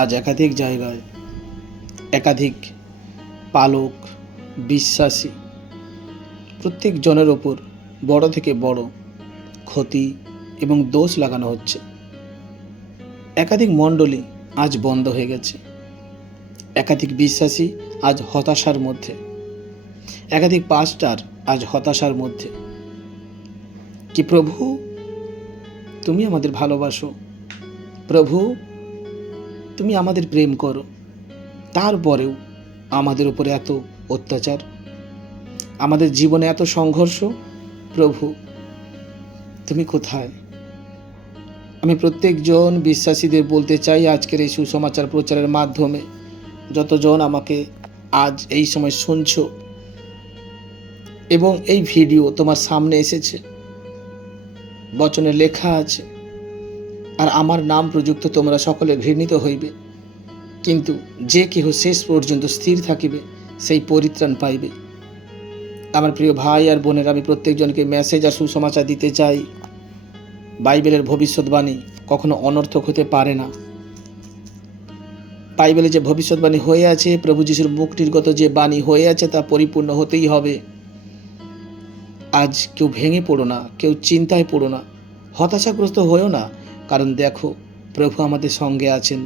আজ একাধিক জায়গায় একাধিক পালক, বিশ্বাসী প্রত্যেক জনের ওপর বড় থেকে বড় ক্ষতি এবং দোষ লাগানো হচ্ছে। একাধিক মণ্ডলী আজ বন্ধ হয়ে গেছে। একাধিক বিশ্বাসী আজ হতাশার মধ্যে, একাধিক পাস্টার আজ হতাশার মধ্যে। কি প্রভু, তুমি আমাদের ভালোবাসো, প্রভু তুমি আমাদের প্রেম করো, তারপরেও আমাদের উপরে এত অত্যাচার, আমাদের জীবনে এত সংঘর্ষ, প্রভু তুমি কোথায়? আমি প্রত্যেকজন বিশ্বাসীদের বলতে চাই, আজকের এই সুসমাচার প্রচারের মাধ্যমে যতজন আমাকে আজ এই সময় শুনছো এবং এই ভিডিও তোমার সামনে এসেছে, বচনে লেখা আছে, আর আমার নাম প্রযুক্ত তোমরা সকলে ঘৃণিত হইবে, কিন্তু যে কেহ শেষ পর্যন্ত স্থির থাকিবে সেই পরিত্রাণ পাইবে। আমার প্রিয় ভাই আর বোনেরা, আমি প্রত্যেকজনকে মেসেজ আর সুসমাচার দিতে চাই। বাইবেলের ভবিষ্যৎবাণী কখনো অনর্থক হতে পারে না। বাইবেলে যে ভবিষ্যৎবাণী হয়ে আছে, প্রভু যিশুর মুখ নির্গত যে বাণী হয়ে আছে, তা পরিপূর্ণ হতেই হবে। আজ কেউ ভেঙে পড়ো না, কেউ চিন্তায় পড়ো না, হতাশাগ্রস্ত হয়েও না, কারণ দেখো প্রভু আমাদের সঙ্গে আছেন।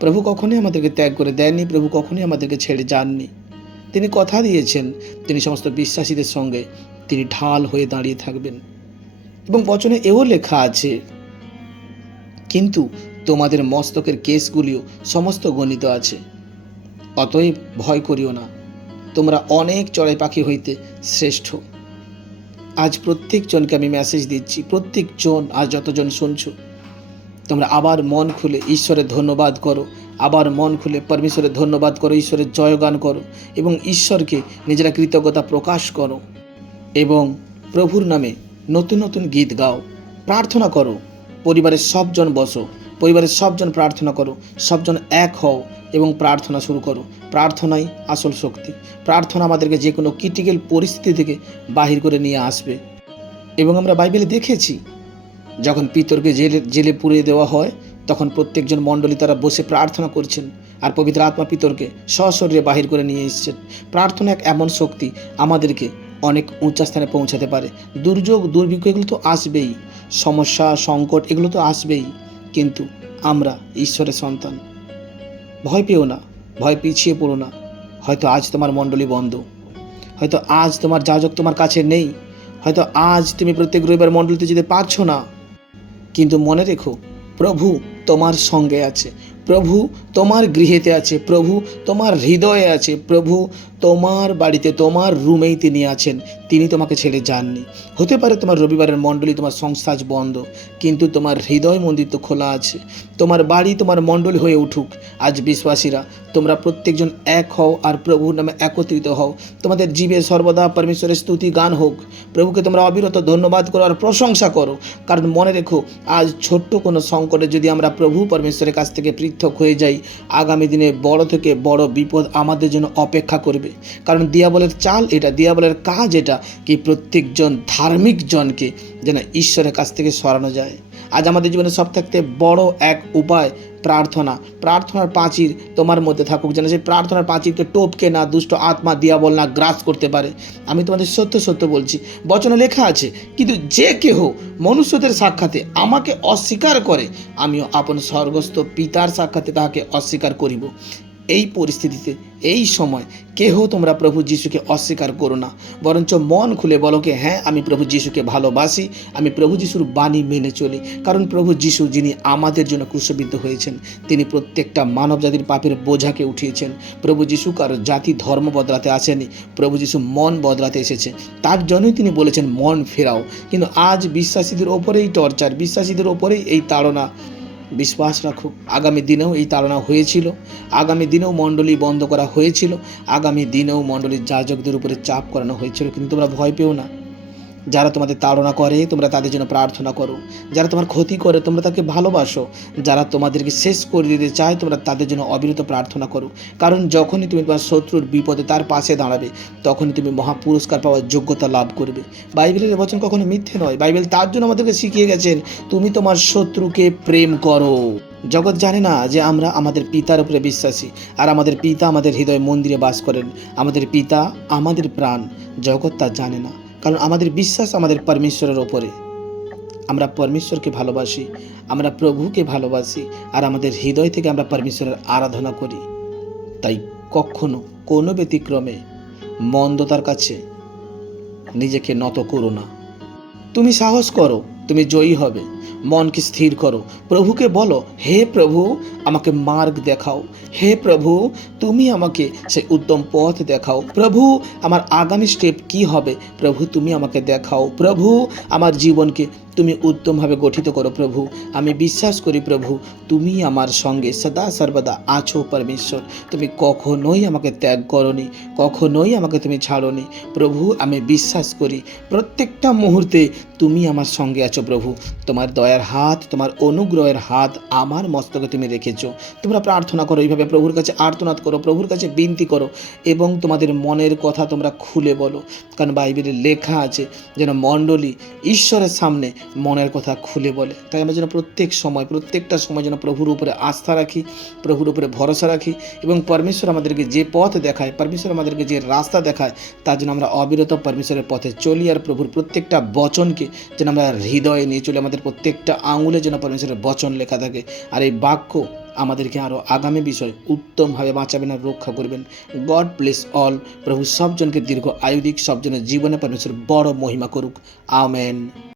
প্রভু কখনোই আমাদেরকে ত্যাগ করে দেননি, প্রভু কখনোই আমাদেরকে ছেড়ে যাননি। তিনি কথা দিয়েছেন তিনি সমস্ত বিশ্বাসীদের সঙ্গে তিনি ঢাল হয়ে দাঁড়িয়ে থাকবেন। এবং বচনে এও লেখা আছে, কিন্তু তোমাদের মস্তকের কেশগুলিও সমস্ত গণিত আছে, অতএব ভয় করিও না, তোমরা অনেক চড়াই পাখি হইতে শ্রেষ্ঠ। আজ প্রত্যেকজনকে আমি মেসেজ দিচ্ছি, প্রত্যেকজন আজ যতজন শুনছো, তোমরা আবার মন খুলে ঈশ্বরের ধন্যবাদ করো, আবার মন খুলে পরমেশ্বরের ধন্যবাদ করো, ঈশ্বরের জয়গান করো এবং ঈশ্বরকে নিজেরা কৃতজ্ঞতা প্রকাশ করো এবং প্রভুর নামে নতুন নতুন গীত গাও, প্রার্থনা করো। পরিবারের সবজন বসো, পরিবারের সবজন প্রার্থনা করো, সবজন এক হও এবং প্রার্থনা শুরু করো। প্রার্থনাই আসল শক্তি। প্রার্থনা আমাদেরকে যে কোনো ক্রিটিক্যাল পরিস্থিতি থেকে বাহির করে নিয়ে আসবে। এবং আমরা বাইবেলে দেখেছি, যখন পিতরকে জেলে পুড়িয়ে দেওয়া হয়, তখন প্রত্যেকজন মণ্ডলী তারা বসে প্রার্থনা করছেন, আর পবিত্র আত্মা পিতরকে সশরীরে বাহির করে নিয়ে এসেছেন। প্রার্থনা এক এমন শক্তি, আমাদেরকে অনেক উঁচা স্থানে পৌঁছাতে পারে। দুর্যোগ দুর্ভিক্ষ এগুলো তো আসবেই, সমস্যা সংকট এগুলো তো আসবেই, কিন্তু আমরা ঈশ্বরের সন্তান। ভয় পেও না, ভয় পিছিয়ে পড়ো না। হয়তো আজ তোমার মণ্ডলী বন্ধ, হয়তো আজ তোমার যাজক তোমার কাছে নেই, হয়তো আজ তুমি প্রত্যেক রবিবার মণ্ডলীতে যেতে পারছো না, কিন্তু মনে রেখো প্রভু তোমার সঙ্গে আছে, প্রভু তোমার গৃহেতে আছে, প্রভু তোমার হৃদয়ে আছে, প্রভু তোমার বাড়িতে তোমার রুমেই তিনি আছেন। তিনি তোমাকে ছেড়ে যাননি। হতে পারে তোমার রবিবারের মণ্ডলী তোমার সংস্থা আজ বন্ধ, কিন্তু তোমার হৃদয় মন্দির তো খোলা আছে। তোমার বাড়ি তোমার মণ্ডলী হয়ে উঠুক। আজ বিশ্বাসীরা তোমরা প্রত্যেকজন এক হও আর প্রভুর নামে একত্রিত হও। তোমাদের জীবে সর্বদা পরমেশ্বরের স্তুতি গান হোক। প্রভুকে তোমরা অবিরত ধন্যবাদ করো আর প্রশংসা করো, কারণ মনে রেখো আজ ছোট্ট কোনো সংকটে যদি আমরা প্রভু পরমেশ্বরের কাছ থেকে পৃথক হয়ে যাই, আগামী দিনে বড় থেকে বড় বিপদ আমাদের জন্য অপেক্ষা করবে। কারণ দিয়াবলের চাল এটা, দিয়াবলের কাজ এটা, কি প্রত্যেকজন ধার্মিক জনকে যেন ঈশ্বরের কাছ থেকে সরানো যায়। আজ আমাদের জীবনে সব থাকতে বড় এক উপায় প্রার্থনা। প্রার্থনার প্রাচীর তোমার মধ্যে থাকুক, যেন সেই প্রার্থনার প্রাচীরকে টপকে না দুষ্ট আত্মা দিয়াবল না গ্রাস করতে পারে। আমি তোমাদের সত্য সত্য বলছি, বচনে লেখা আছে, কিন্তু যে কেহ মনুষ্যদের সাক্ষাতে আমাকে অস্বীকার করে, আমিও আপন স্বর্গস্থ পিতার সাক্ষাতে তাহাকে অস্বীকার করিব। এই পরিস্থিতিতে এই সময় কেহ তোমরা প্রভু যিশুকে অস্বীকার করো না, বরঞ্চ মন খুলে বলো কি হ্যাঁ আমি প্রভু যিশুকে ভালোবাসি, আমি প্রভু যিশুর বাণী মেনে চলি। কারণ প্রভু যিশু যিনি আমাদের জন্য ক্রুশবিদ্ধ হয়েছেন, তিনি প্রত্যেকটা মানব জাতির পাপের বোঝাকে উঠিয়েছেন। প্রভু যিশু কারো জাতি ধর্ম বদলাতে আসেনি, প্রভু যিশু মন বদলাতে এসেছে। তার জন্যই তিনি বলেছেন মন ফেরাও। কিন্তু আজ বিশ্বাসীদের ওপরেই টর্চার, বিশ্বাসীদের ওপরেই এই তাড়না। বিশ্বাস রাখো, আগামী দিনেও এই তাড়না হয়েছিল, আগামী দিনেও মণ্ডলী বন্ধ করা হয়েছিল, আগামী দিনেও মণ্ডলীর যাজকদের উপরে চাপ করানো হয়েছিল, কিন্তু তোমরা ভয় পেও না। যারা তোমাদের তাড়না করে তোমরা তাদের জন্য প্রার্থনা করো, যারা তোমার ক্ষতি করে তোমরা তাকে ভালোবাসো, যারা তোমাদেরকে শেষ করে দিতে চায় তোমরা তাদের জন্য অবিরত প্রার্থনা করো। কারণ যখনই তুমি তোমার শত্রুর বিপদে তার পাশে দাঁড়াবে তখনই তুমি মহাপুরস্কার পাওয়ার যোগ্যতা লাভ করবে। বাইবেলের বচন কখনো মিথ্যে নয়। বাইবেল তার জন্য আমাদেরকে শিখিয়ে গেছেন, তুমি তোমার শত্রুকে প্রেম করো। জগৎ জানে না যে আমরা আমাদের পিতার উপরে বিশ্বাসী, আর আমাদের পিতা আমাদের হৃদয় মন্দিরে বাস করেন। আমাদের পিতা আমাদের প্রাণ। জগৎ তা জানে না, কারণ আমাদের বিশ্বাস আমাদের পরমেশ্বরের ওপরে। আমরা পরমেশ্বরকে ভালোবাসি, আমরা প্রভুকে ভালোবাসি, আর আমাদের হৃদয় থেকে আমরা পরমেশ্বরের আরাধনা করি। তাই কখনো কোনো ব্যতিক্রমে মন্দতার কাছে নিজেকে নত করো না। তুমি সাহস করো, তুমি জয়ী হবে। মনকে স্থির করো, প্রভুকে বলো, হে প্রভু আমাকে মার্গ দেখাও। হে প্রভু তুমি আমাকে সেই উত্তম পথ দেখাও। প্রভু আমার আগামী স্টেপ কি হবে, প্রভু তুমি আমাকে দেখাও। প্রভু আমার জীবনকে তুমি উত্তমভাবে গঠিত করো। প্রভু আমি বিশ্বাস করি প্রভু তুমি আমার সঙ্গে সদা সর্বদা আছো। পরমেশ্বর তুমি কখনোই আমাকে ত্যাগ করনি, কখনোই আমাকে তুমি ছাড়োনি। প্রভু আমি বিশ্বাস করি প্রত্যেকটা মুহূর্তে তুমি আমার সঙ্গে আছো। প্রভু তোমার দয়ার হাত, তোমার অনুগ্রহের হাত আমার মস্তকে তুমি রেখেছো। তোমরা প্রার্থনা করো, এইভাবে প্রভুর কাছে আর্তনাদ করো, প্রভুর কাছে বিনতি করো এবং তোমাদের মনের কথা তোমরা খুলে বলো। কারণ বাইবেলে লেখা আছে যেন মণ্ডলী ঈশ্বরের সামনে মনের কথা খুলে বলে। তাই আমরা যেন প্রত্যেকটা সময় যেন প্রভুর উপরে আস্থা রাখি, প্রভুর উপরে ভরসা রাখি এবং পরমেশ্বর আমাদেরকে যে পথ দেখায়, পরমেশ্বর আমাদেরকে যে রাস্তা দেখায় তার জন্য আমরা অবিরত পরমেশ্বরের পথে চলি। আর প্রভুর প্রত্যেকটা বচনকে যেন আমরা হৃদয়ে নিয়ে চলি। আমাদের প্রত্যেকটা আঙুলে যেন পরমেশ্বরের বচন লেখা থাকে। আর এই বাক্য আমাদেরকে আরও আগামী বিষয় উত্তমভাবে বাঁচাবেন আর রক্ষা করবেন। God bless all. প্রভু সবজনকে দীর্ঘ আয়ু দিক, সবজনের জীবনে পরমেশ্বর বড় মহিমা করুক। আমেন।